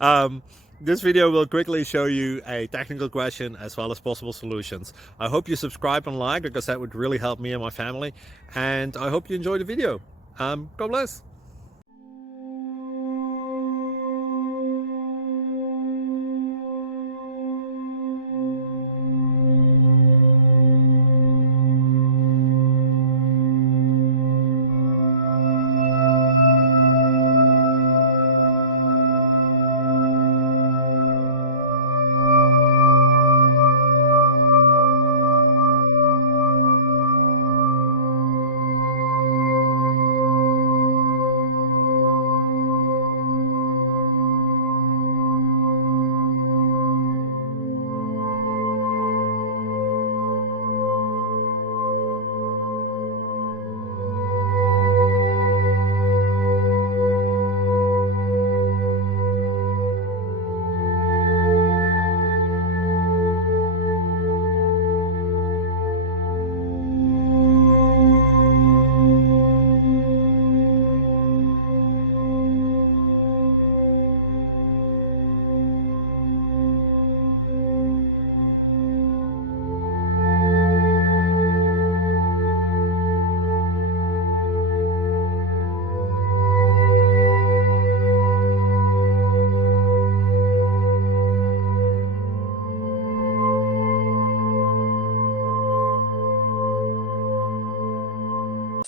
um, this video will quickly show you a technical question as well as possible solutions. I hope you subscribe and like because that would really help me and my family. And I hope you enjoy the video. God bless.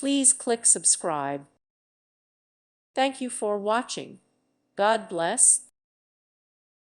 Please click subscribe. Thank you for watching. God bless.